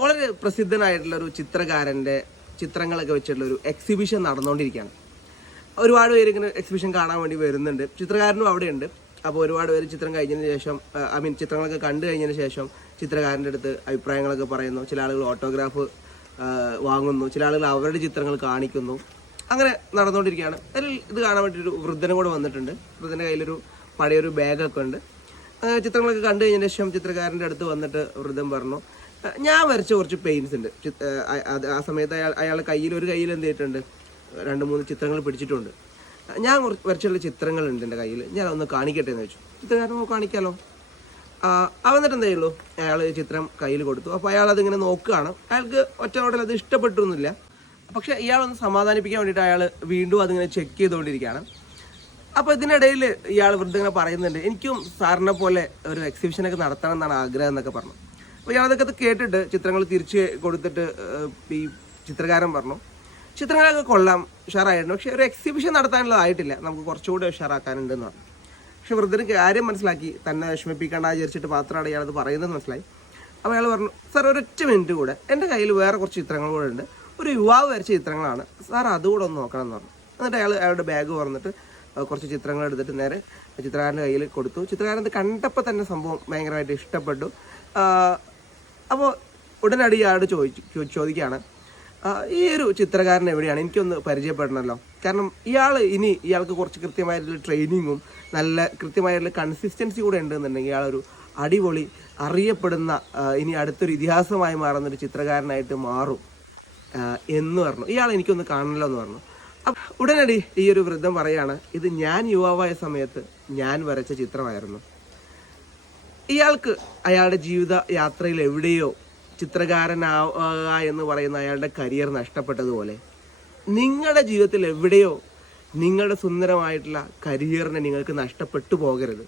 വളരെ പ്രസിദ്ധനായിട്ടുള്ള ഒരു ചിത്രകാരൻ്റെ ചിത്രങ്ങളൊക്കെ വെച്ചിട്ടുള്ള ഒരു എക്സിബിഷൻ നടന്നുകൊണ്ടിരിക്കുകയാണ്. ഒരുപാട് പേര് ഇങ്ങനെ എക്സിബിഷൻ കാണാൻ വേണ്ടി വരുന്നുണ്ട്. ചിത്രകാരനും അവിടെയുണ്ട്. അപ്പോൾ ഒരുപാട് പേര് ചിത്രം കഴിഞ്ഞതിന് ശേഷം ചിത്രങ്ങളൊക്കെ കണ്ടു കഴിഞ്ഞതിന് ശേഷം ചിത്രകാരൻ്റെ അടുത്ത് അഭിപ്രായങ്ങളൊക്കെ പറയുന്നു. ചില ആളുകൾ ഓട്ടോഗ്രാഫ് വാങ്ങുന്നു, ചില ആളുകൾ അവരുടെ ചിത്രങ്ങൾ കാണിക്കുന്നു. അങ്ങനെ നടന്നുകൊണ്ടിരിക്കുകയാണ്. അതിൽ ഇത് കാണാൻ വേണ്ടിയൊരു വൃദ്ധനും കൂടെ വന്നിട്ടുണ്ട്. വൃദ്ധൻ്റെ കയ്യിലൊരു പഴയൊരു ബാഗൊക്കെ ഉണ്ട്. ചിത്രങ്ങളൊക്കെ കണ്ടു കഴിഞ്ഞതിന് ശേഷം ചിത്രകാരൻ്റെ അടുത്ത് വന്നിട്ട് വൃദ്ധൻ പറഞ്ഞു, ഞാൻ വരച്ച കുറച്ച് പെയിൻസ് ഉണ്ട്. ആ സമയത്ത് അയാളുടെ കയ്യിൽ ഒരു കയ്യിൽ എന്ത് ചെയ്തിട്ടുണ്ട്, 2-3 ചിത്രങ്ങൾ പിടിച്ചിട്ടുണ്ട്. ഞാൻ വരച്ചുള്ള ചിത്രങ്ങളുണ്ട് എൻ്റെ കയ്യിൽ, ഞാൻ ഒന്ന് കാണിക്കട്ടെ എന്ന് വെച്ചു. ചിത്രകാരൻ കാണിക്കാമല്ലോ. എന്നിട്ട് എന്താ ചെയ്യുള്ളൂ, അയാൾ ചിത്രം കയ്യിൽ കൊടുത്തു. അപ്പോൾ അയാൾ അതിങ്ങനെ നോക്കുകയാണ്. അയാൾക്ക് ഒറ്റ നോട്ടിൽ അത് ഇഷ്ടപ്പെട്ടൊന്നുമില്ല. പക്ഷേ ഇയാളൊന്ന് സമാധാനിപ്പിക്കാൻ വേണ്ടിയിട്ട് അയാൾ വീണ്ടും അതിങ്ങനെ ചെക്ക് ചെയ്തുകൊണ്ടിരിക്കുകയാണ്. അപ്പോൾ ഇതിനിടയിൽ ഇയാൾ വൃദ്ധ ഇങ്ങനെ പറയുന്നുണ്ട്, എനിക്കും സാറിനെ പോലെ ഒരു എക്സിബിഷനൊക്കെ നടത്തണം എന്നാണ് ആഗ്രഹം എന്നൊക്കെ പറഞ്ഞു. അപ്പോൾ ഇയാളതൊക്കെ അത് കേട്ടിട്ട് ചിത്രങ്ങൾ തിരിച്ച് കൊടുത്തിട്ട് ഈ ചിത്രകാരൻ പറഞ്ഞു, ചിത്രങ്ങളൊക്കെ കൊള്ളാം, ഉഷാറായിരുന്നു, പക്ഷേ ഒരു എക്സിബിഷൻ നടത്താനുള്ളതായിട്ടില്ല, നമുക്ക് കുറച്ചുകൂടി ഉഷാറാക്കാനുണ്ടെന്ന് പറഞ്ഞു. പക്ഷെ വൃദ്ധന് കാര്യം മനസ്സിലാക്കി, തന്നെ വിഷമിപ്പിക്കേണ്ട വിചാരിച്ചിട്ട് മാത്രമാണ് ഇയാളത് പറയുന്നത് മനസ്സിലായി. അപ്പോൾ അയാൾ പറഞ്ഞു, സാർ ഒരൊറ്റ മിനിറ്റ് കൂടെ, എൻ്റെ കയ്യിൽ വേറെ കുറച്ച് ചിത്രങ്ങൾ കൂടെ ഉണ്ട്, ഒരു യുവാവ് വരച്ച ചിത്രങ്ങളാണ്, സാർ അതുകൂടെ ഒന്ന് നോക്കണം എന്ന് പറഞ്ഞു. എന്നിട്ട് അയാളുടെ ബാഗ് തുറന്നിട്ട് കുറച്ച് ചിത്രങ്ങൾ എടുത്തിട്ട് നേരെ ചിത്രകാരൻ്റെ കയ്യിൽ കൊടുത്തു. ചിത്രകാരൻ ഇത് കണ്ടപ്പോൾ തന്നെ സംഭവം ഭയങ്കരമായിട്ട് ഇഷ്ടപ്പെട്ടു. അപ്പോൾ ഉടനടി ഇയാളോട് ചോദിക്കുകയാണ്, ഈ ഒരു ചിത്രകാരൻ എവിടെയാണ്, എനിക്കൊന്ന് പരിചയപ്പെടണമല്ലോ. കാരണം ഇയാൾക്ക് കുറച്ച് കൃത്യമായിട്ടുള്ള ട്രെയിനിങ്ങും നല്ല കൃത്യമായിട്ടുള്ള കൺസിസ്റ്റൻസി കൂടെ ഉണ്ടെന്നുണ്ടെങ്കിൽ ഇയാളൊരു അടിപൊളി അറിയപ്പെടുന്ന ഇനി അടുത്തൊരു ഇതിഹാസമായി മാറുന്നൊരു ചിത്രകാരനായിട്ട് മാറും എന്ന് പറഞ്ഞു. ഇയാൾ എനിക്കൊന്ന് കാണണമല്ലോ എന്ന് പറഞ്ഞു. ഉടനടി ഈ ഒരു വൃദ്ധം പറയാണ്, ഇത് ഞാൻ യുവാവായ സമയത്ത് ഞാൻ വരച്ച ചിത്രമായിരുന്നു. ഇയാൾക്ക് അയാളുടെ ജീവിത യാത്രയിൽ എവിടെയോ ചിത്രകാരനാവുക എന്ന് പറയുന്ന അയാളുടെ കരിയർ നഷ്ടപ്പെട്ടതുപോലെ നിങ്ങളുടെ ജീവിതത്തിൽ എവിടെയോ നിങ്ങളുടെ സുന്ദരമായിട്ടുള്ള കരിയറിനെ നിങ്ങൾക്ക് നഷ്ടപ്പെട്ടു പോകരുത്.